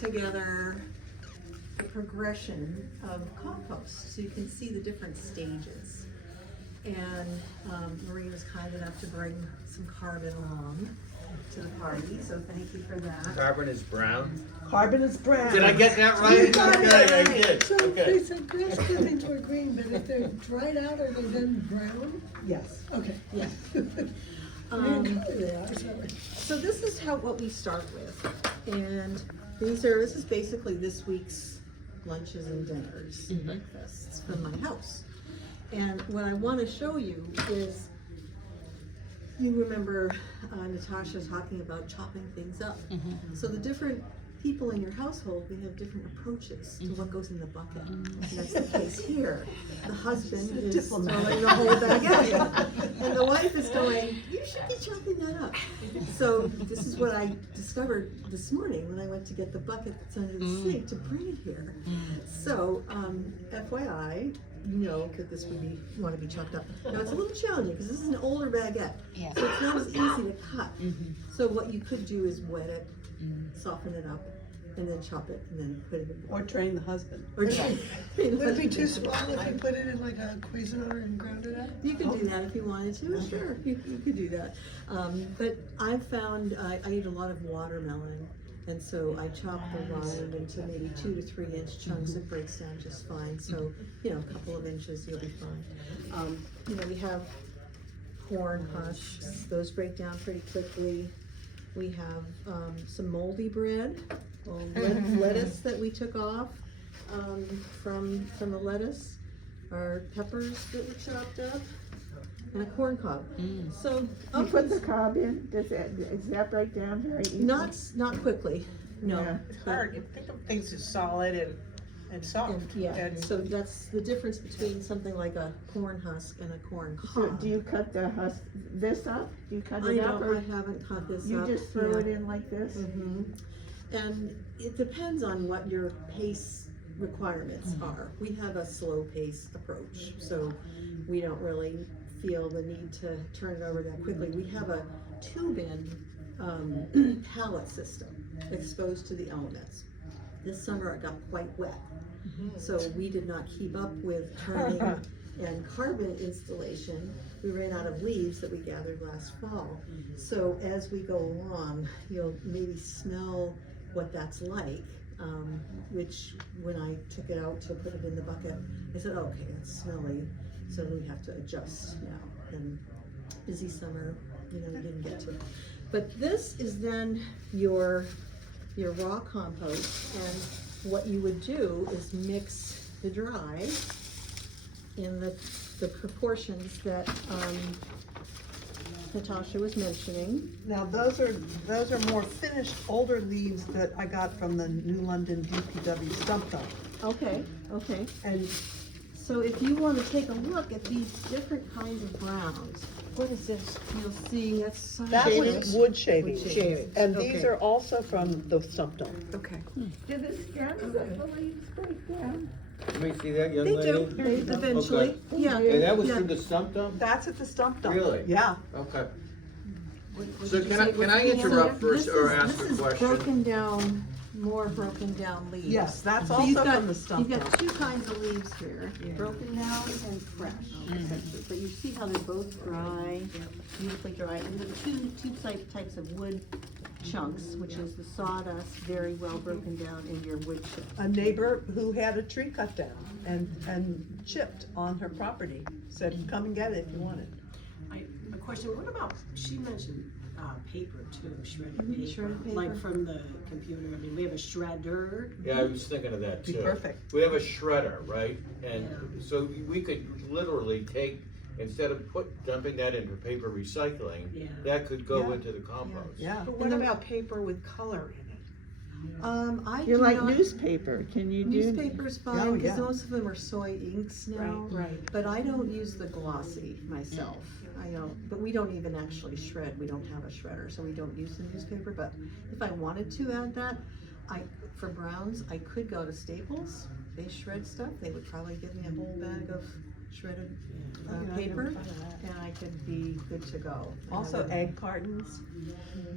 together a progression of compost so you can see the different stages. And Marie was kind enough to bring some carbon along to the party, so thank you for that. Carbon is brown. Carbon is brown. Did I get that right? Okay, I did. So Okay. they said grass cuttings were green, but if they're dried out, are they then brown? Yes. Okay. Yeah. Green color they are, so. So this is what we start with, and this is basically this week's lunches and dinners, breakfasts from my house. And what I want to show you is, you remember Natasha talking about chopping things up. So the different people in your household, we have different approaches to what goes in the bucket. And that's the case here. The husband is throwing the whole baguette, and the wife is going, you should be chopping that up. So this is what I discovered this morning when I went to get the bucket that's under the sink to bring it here. So FYI, you know that this would want to be chopped up. Now it's a little challenging because this is an older baguette, so it's not as easy to cut. So what you could do is wet it, soften it up, and then chop it, and then put it in. Or train the husband. Or train the Would it be husband. too small if you put it in like a Cuisinart and ground it up? You could do that if you wanted to, sure, you could do that. But I've found, I eat a lot of watermelon, and so I chop the rind into maybe 2 to 3 inch chunks. It breaks down just fine, so, you know, a couple of inches, you'll be fine. You know, we have corn husks, those break down pretty quickly. We have some moldy bread, lettuce that we took off from the lettuce, our peppers that we chopped up, and a corn cob. So You put the cob in, does that break down very easily? not quickly, no. Yeah. It's hard. You think of things as solid and soft. And so that's the difference between something like a corn husk and a corn So cob. do you cut this up? Do you cut I it up, or haven't cut this you up. just throw it Yeah. in like this? And it depends on what your pace requirements are. We have a slow pace approach, so we don't really feel the need to turn it over that quickly. We have a tube-in pallet system exposed to the elements. This summer it got quite wet, so we did not keep up with turning and carbon installation. We ran out of leaves that we gathered last fall. So as we go along, you'll maybe smell what that's like, which when I took it out to put it in the bucket, I said, okay, it's smelly, so we have to adjust now. And busy summer, you know, we didn't get to it. But this is then your raw compost, and what you would do is mix the dry in the proportions that Natasha was mentioning. Now, those are more finished, older leaves that I got from the New London DPW stump dump. Okay, okay. And So if you want to take a look at these different kinds of browns, what is this? You'll see that's that was wood shavings. Wood shavings. And these Okay. are also from the stump dump. Okay. Do the stems of the leaves break down? Let me see that, young They lady. do, they eventually, Okay. yeah. And that was yeah. through the stump dump? That's at the stump dump. Really? Yeah. Okay. What So did you can I- say? can I What's the interrupt other- first this or is- ask a This question? is broken down, more broken down leaves. Yes, that's So you've also got- from the stump You've got dump. two kinds of leaves here, broken down and fresh, essentially. But you see how they're both dry, beautifully dry, and the two types of wood chunks, which is the sawdust, very well broken down in your wood chips. A neighbor who had a tree cut down and chipped on her property said, come and get it if you want it. A question, what about, she mentioned paper too, shredded Mhm, paper, shredded paper. like from the computer. I mean, we have a shredder. Yeah, I was thinking of that Be too. perfect. We have a shredder, right? And Yeah. so we could literally take, instead of dumping that into paper recycling, Yeah. that could go Yeah. into the compost. Yeah. But what about paper with color in it? I You're do like not- newspaper, can you do? Newspaper's Oh, fine, because yeah. most of them are soy inks now. Right. But I don't use the glossy myself. I don't, but we don't even actually shred. We don't have a shredder, so we don't use the newspaper. But if I wanted to add that, for browns, I could go to Staples. They shred stuff. They would probably give me a whole bag of shredded Yeah, I never paper, thought of that. and I could be good to go. Also And egg cartons,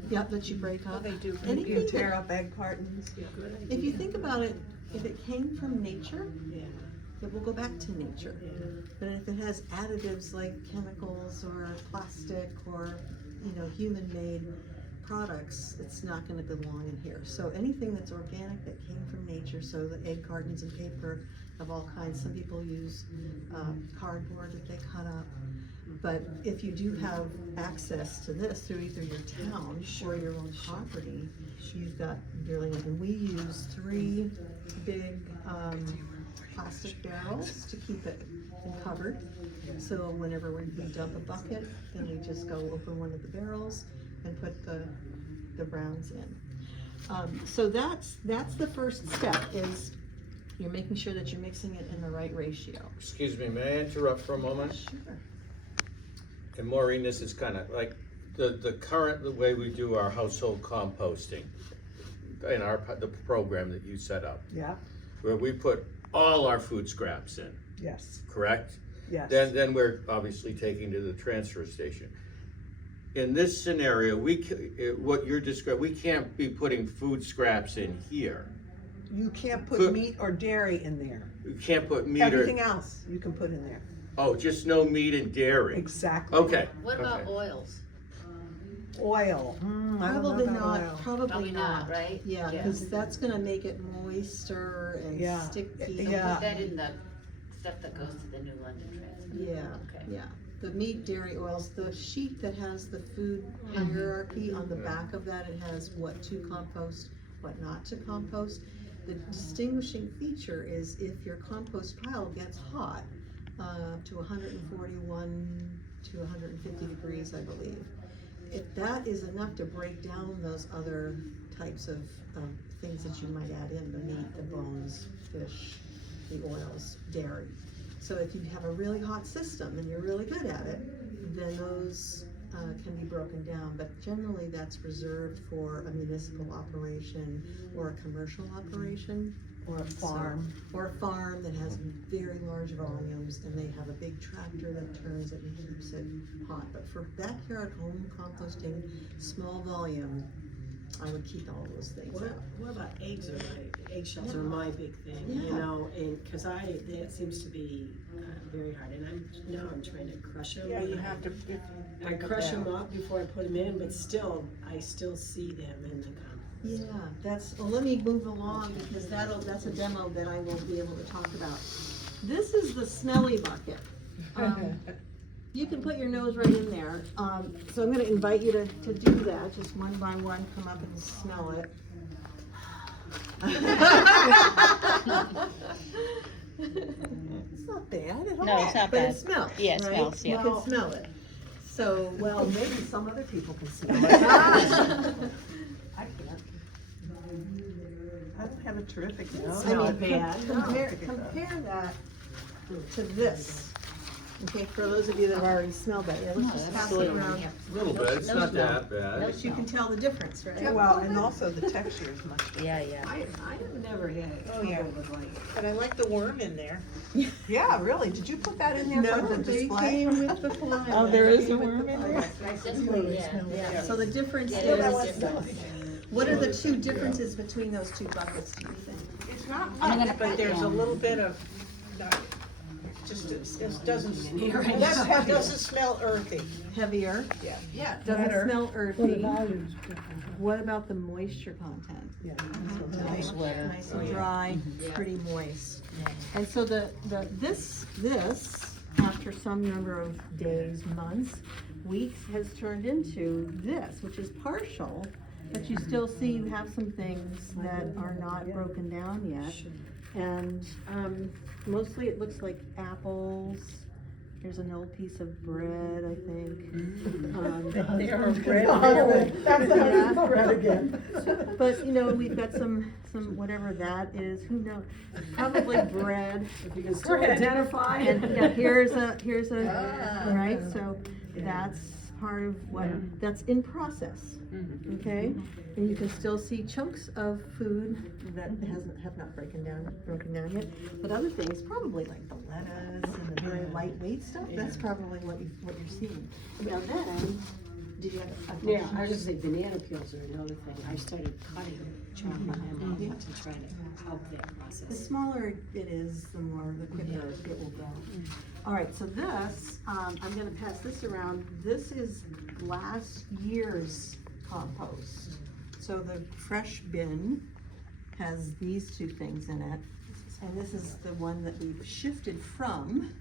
Yep, that you break up. They do. Anything you that- tear up egg cartons. Good idea. If you think about it, if it came from nature, Yeah, it will go back to nature. yeah. But if it has additives like chemicals or plastic or, human-made products, it's not gonna belong in here. So anything that's organic that came from nature, so the egg cartons and paper of all kinds, some people use cardboard that they cut up. But if you do have access to this through either your town or your own property, you've got really, and we use 3 big plastic barrels to keep it covered. So whenever we dump a bucket, then we just go open one of the barrels and put the browns in. So that's the first step, is you're making sure that you're mixing it in the right ratio. Excuse me, may I interrupt for a moment? Sure. And Maureen, this is kind of like the way we do our household composting in the program that you set up, Yeah, where we put all our food scraps in, yes, correct? yes. Then we're obviously taking to the transfer station. In this scenario, what you're describing, we can't be putting food scraps in here. You can't put Could- meat or dairy in there. You can't put meat Everything or, else you can put in there. oh, just no meat and dairy. Exactly. Okay. What about okay. oils? Oil. I don't know Probably about not, oil. probably Probably not, not. right? Yeah, Yeah. because that's gonna make it moister and Yeah. sticky. Yeah. Put that in the stuff that goes to the New London Transit. Yeah, Okay. yeah. The meat, dairy oils, the sheet that has the food hierarchy, on the back of that, it has what to compost, what not to compost. The distinguishing feature is if your compost pile gets hot, to 141 to 150 degrees, I believe. If that is enough to break down those other types of things that you might add in, the meat, the bones, fish, the oils, dairy. So if you have a really hot system and you're really good at it, then those can be broken down. But generally that's reserved for a municipal operation or a commercial operation. Or a farm. Or a farm that has very large volumes and they have a big tractor that turns it and keeps it hot. But for backyard home composting, small volume, I would keep all those things out. What about eggs eggshells are my big thing, Yeah. and cause that seems to be very hard, and I'm trying to crush them. Yeah, you have to. I crush them up before I put them in, but still, I still see them in the compost. Yeah, well, let me move along because that's a demo that I will be able to talk about. This is the smelly bucket. You can put your nose right in there. So I'm gonna invite you to do that, just one by one, come up and smell it. It's not bad at all. No, it's not But bad. it smells, Yeah, it right? smells, yeah. You can smell it. So, Well, maybe some other people can smell it. I can't. I don't have a terrific nose. I mean, not bad. compare that to this. Okay, for those of you that have already smelled that, yeah, let's just pass it around. A little bit, it's not that bad. But you can tell the difference, right? Well, and also the texture is much. Yeah, yeah. I have never had Oh, yeah. trouble with like. But I like the worm in there. Yeah, really? Did you put that in there No, for the they display? came with the fly. Oh, there is a worm in there? Yeah, so the difference Yeah, Still, that is, was different. what are the two differences between those two buckets, do you think? It's not I'm much, gonna But there's a little bit of, it doesn't smell earthy. Heavier, Yeah, doesn't better. smell earthy. What about the moisture content? Yeah. Nice, wetter. nice and dry, pretty moist. And so this, after some number of days, months, weeks, has turned into this, which is partial, but you still see you have some things that are not broken down yet. And mostly it looks like apples. There's an old piece of bread, I think. They are bread. That's the bread again. But, we've got some, whatever that is, who knows? Probably bread. If you can still identify. And yeah, here's a, right, so that's part of what, that's in process, okay? And you can still see chunks of food that have not broken down yet. But other things, probably like the lettuce and the very lightweight stuff, that's probably what you're seeing. Now then, did you have a question? Yeah, I was just saying banana peels are another thing. I started cutting, chopping them up to try to help that The process. smaller it is, the quicker it will go. All right, so this, I'm gonna pass this around. This is last year's compost. So the fresh bin has these two things in it. And this is the one that we've shifted from,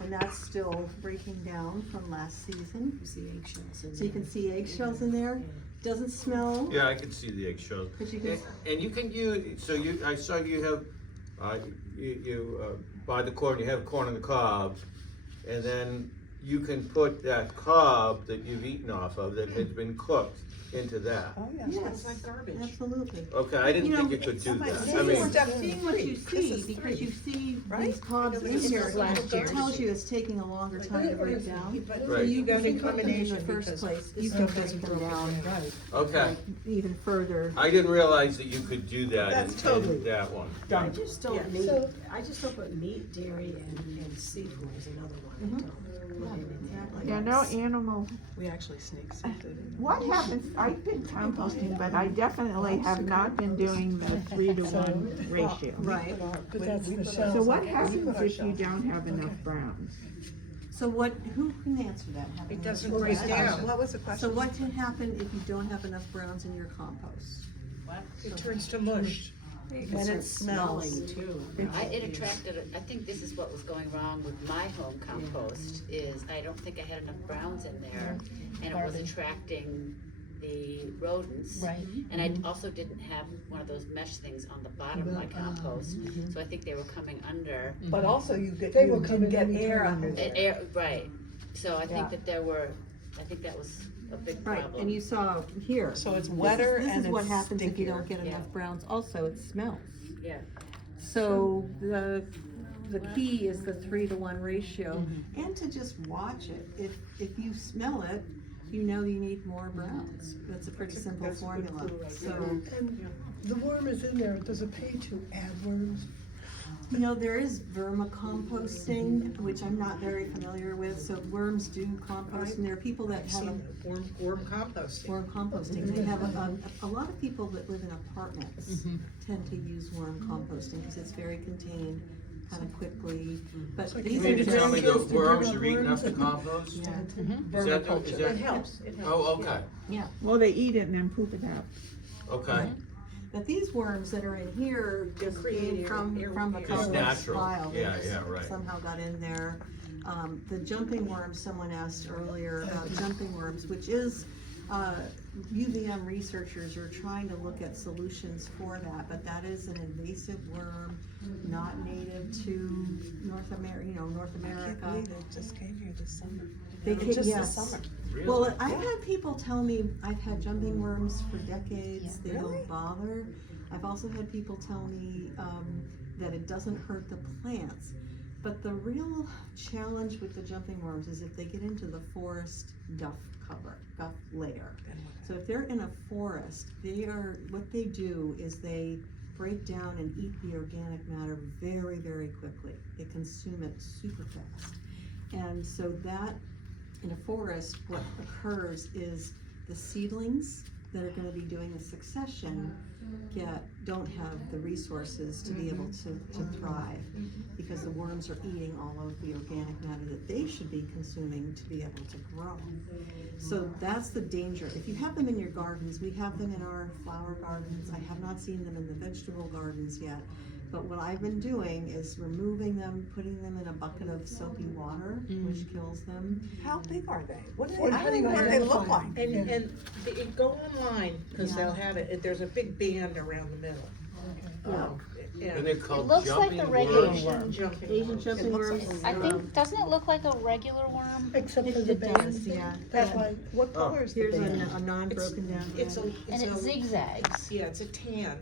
and that's still breaking down from last season. You see eggshells in So you there. can see eggshells in there. Doesn't smell. Yeah, I can see the eggshells. But you can- And you can use, so I saw you have, buy the corn, you have corn on the cob, and then you can put that cob that you've eaten off of that has been cooked into that. Oh, yeah, Yes, smells like garbage. absolutely. Okay, I didn't You know, think you could do somebody that. said I you mean, were done. Seeing what you This see, is because three. you see Right? these cobs I know in this is here, last year's. tells you it's taking a longer time to break down. So Right. you Got think a of them in the combination first because place, this you stuff can doesn't break them work down right. okay, even further. I didn't realize that you could do that That's in totally that one. I just don't Yeah. meat, So- I just don't put meat, dairy, and seafood is another one. I don't put it in there. Yeah, no animal. We actually snake sifted it. What happens, I've been composting, but I definitely have not been doing the 3-to-1 ratio. Right. But that's the So shells. what happens if you don't have enough browns? So who can answer that? Have It an doesn't answer? break down. What was the question? So what can happen if you don't have enough browns in your compost? It turns to mush. And it smells. Smelling too. It attracted, I think this is what was going wrong with my home compost, is I don't think I had enough browns in there, and it was attracting the rodents. Right. And I also didn't have one of those mesh things on the bottom of my compost, so I think they were coming under. But also you They will come in get any air time. under there. Air, right, so I Yeah. think that was a big Right, problem. and you saw here. So it's this is- wetter This and is what it's happens if you don't stinkier. get Yeah. enough browns. Also, it smells. Yeah. So the key is the 3-to-1 ratio, and to just watch it. If you smell it, you know you need more browns. That's a pretty simple that's a good formula. clue right So, And the worm is in there, does it pay to add worms? you know, there is vermicomposting, which I'm not very familiar with. So worms do compost, and there are people that I've have seen worm composting. worm composting. They have a lot of people that live in apartments tend to use worm composting because it's very contained, kind of quickly. But So these You are mean to tell me the just, worms are eating up the compost? yeah, Is that, It helps, it helps. oh, okay, yeah. Well, they eat it and then poop it out. okay. But these worms that are in here just came from the It's compost natural. pile. They Yeah, just yeah, right. somehow got in there. The jumping worms, someone asked earlier about jumping worms, which is, UVM researchers are trying to look at solutions for that, but that is an invasive worm, not native to North America. They just came here this summer. They Just came, this yes. summer. Well, I've had people tell me, I've had jumping worms for decades, they Really? don't bother. I've also had people tell me, that it doesn't hurt the plants. But the real challenge with the jumping worms is if they get into the forest duff layer. So if they're in a forest, what they do is they break down and eat the organic matter very, very quickly. They consume it super fast. And so that, in a forest, what occurs is the seedlings that are gonna be doing the succession don't have the resources to be able to thrive, because the worms are eating all of the organic matter that they should be consuming to be able to grow. So that's the danger. If you have them in your gardens, we have them in our flower gardens. I have not seen them in the vegetable gardens yet. But what I've been doing is removing them, putting them in a bucket of soapy water, which kills them. How big are they? What do Well, they, I don't know what they look like. Yeah. And go online, cause Yeah. they'll have it, there's a big band around the middle. Yeah. And they're called looks like jumping the regular worms? worm. Asian jumping worms. I think, doesn't it look like a regular worm? Except for It the does, band. yeah. That's Yeah. why, What color is the Here's band? a non-broken down It's head. a, And it it's a, zigzags. yeah, it's a tan.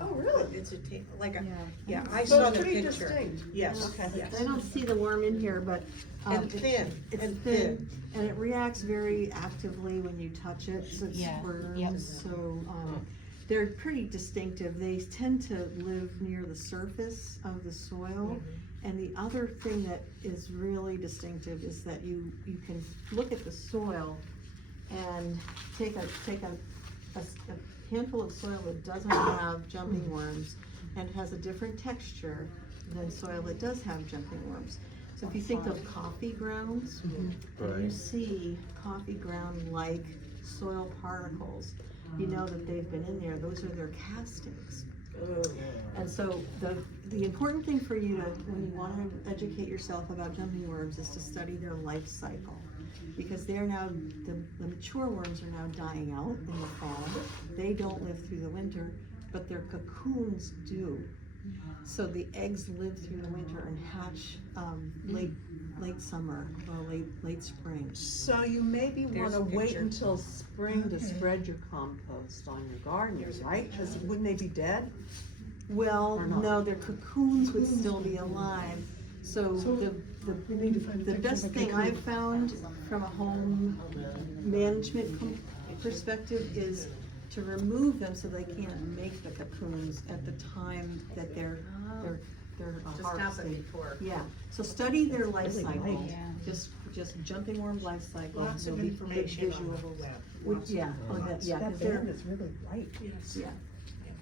Oh, really? It's a, like a, Yeah. yeah, I So saw it's the pretty picture. distinct. Yes, Okay. yes. I don't see the worm in here, but. And thin, It's and thin, and it reacts very actively when you touch it, so it Yeah, squirms, yep. so, they're pretty distinctive. They tend to live near the surface of the soil. And the other thing that is really distinctive is that you can look at the soil and take a handful of soil that doesn't have jumping worms and has a different texture than soil that does have jumping worms. So if you think of coffee grounds, and you Right. see coffee ground-like soil particles, you know that they've been in there. Those are their castings. And so the important thing for you to, when you want to educate yourself about jumping worms, is to study their life cycle. Because they're now, the mature worms are now dying out in the fall. They don't live through the winter, but their cocoons do. So the eggs live through the winter and hatch late summer or late spring. So you maybe There's wanna a wait picture. until spring to spread your compost on your garden, right? Cause wouldn't they be dead? Well, Or not? no, their cocoons would still be alive. So We need to find a the picture best of a thing cocoon. I've found from a home management perspective is to remove them so they can't make the cocoons at the time that they're harvesting. before. Yeah, so study their life Really cycle, nice. just jumping worm life cycle. Lots of There'll be information on the visuals. web. Would- Yeah, on that, yeah, 'cause That they're, band is really bright. yeah.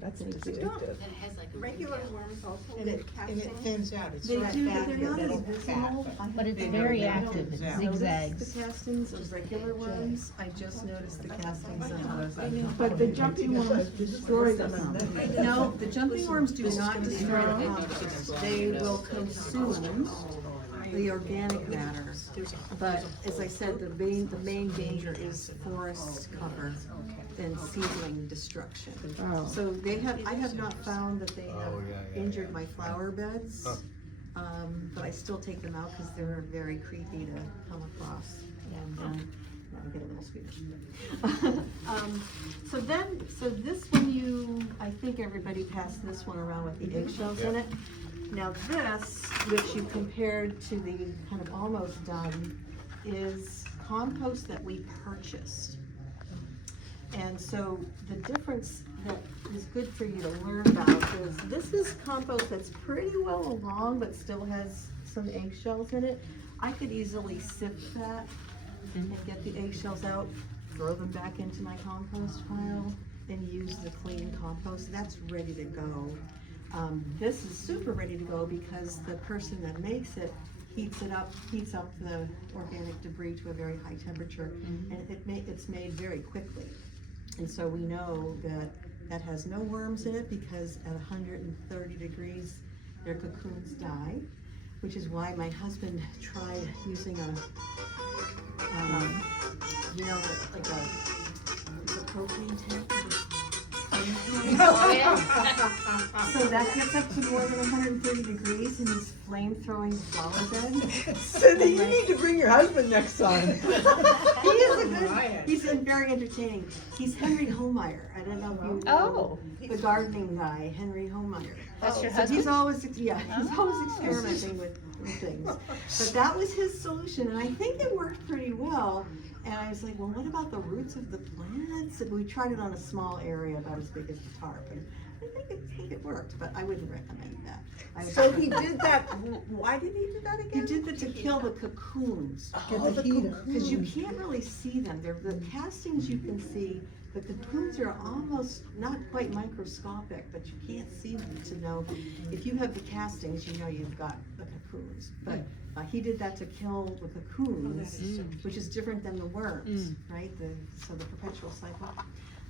That's Thank you. distinctive. And it has like a. Regular ring worms also And leave it castings. thins out, it's They not do, fat but they're here, not as little visible. fat. I But it's haven't very noticed active, it Yeah. zigzags. the castings of regular worms, I just noticed the castings of others. But the jumping worms destroy them. No, the jumping worms do not destroy the compost. They will consume the organic matter. But as I said, the main danger is forest cover and seedling destruction. Oh. So I have not found that they have Oh, yeah, injured yeah. my flower beds. Huh. But I still take them out because they're very creepy to come across. And, I'll get a little squeamish. So this one I think everybody passed this one around with the eggshells in it. Now this, which you compared to the kind of almost done, is compost that we purchased. And so the difference that is good for you to learn about is this is compost that's pretty well along but still has some eggshells in it. I could easily sift that and get the eggshells out, throw them back into my compost pile and use the clean compost. That's ready to go. This is super ready to go because the person that makes it heats up the organic debris to a very high temperature, and it's made very quickly. And so we know that has no worms in it because at 130 degrees, their cocoons die, which is why my husband tried using like a propane tank. Oh, yeah. So that gets up to more than 130 degrees and he's flame throwing flower bed. Cindy, you need to bring your husband next time. He's been very entertaining. He's Henry Homeyer. I don't know if you know the gardening guy, Henry Homeyer. That's your So he's husband? always, he's always experimenting with things. But that was his solution, and I think it worked pretty well. And I was like, well, what about the roots of the plants? And we tried it on a small area about as big as the tarp, and I think it worked, but I wouldn't recommend that. I would So he did that, why did he do that He again? did that to kill the cocoons. Get the heat up. Because you can't really see them. They're the castings you can see. The cocoons are almost not quite microscopic, but you can't see them to know. If you have the castings, you know you've got the cocoons. But he did that to kill the cocoons, which is different than the worms, right? So the perpetual cycle.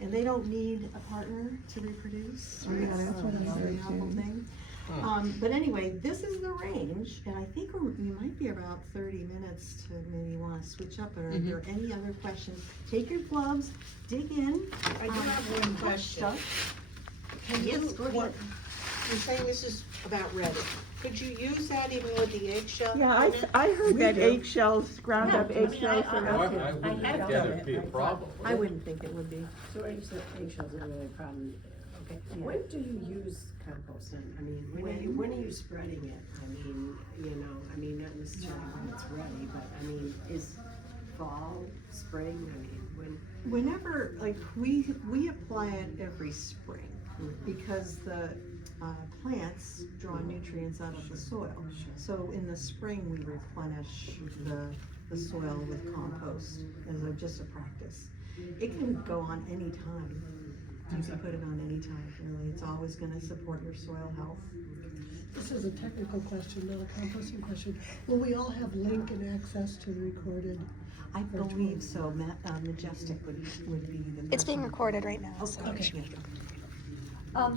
And they don't need a partner to reproduce. Yeah, that's what I It's a heard novel too. thing. But anyway, this is the range, and I think we might be about 30 minutes to maybe want to switch up. Are there any other questions? Take your gloves, dig in. I do have one touch question. stuff. Can you, Yes, go ahead. what, you're saying this is about ready. Could you use that even with the eggshell? Yeah, in it? I heard We that do. eggshells, ground up eggshells I are okay. wouldn't I think have that done would be a it. problem. I wouldn't think it would be. So eggshells are really a problem. When do you use compost then? I mean, when are you spreading it? I mean, not necessarily when it's ready, but I mean, is fall, spring, I mean, when? Whenever, like, we apply it every spring because the plants draw nutrients out of the soil. So in the spring, we replenish the soil with compost as just a practice. It can go on any time. You can put it on any time, really. It's always gonna support your soil health. This is a technical question, not a composting question. Will we all have link and access to the recorded? I believe so. Majestic would be the. It's being recorded right now, so. Okay. Yeah.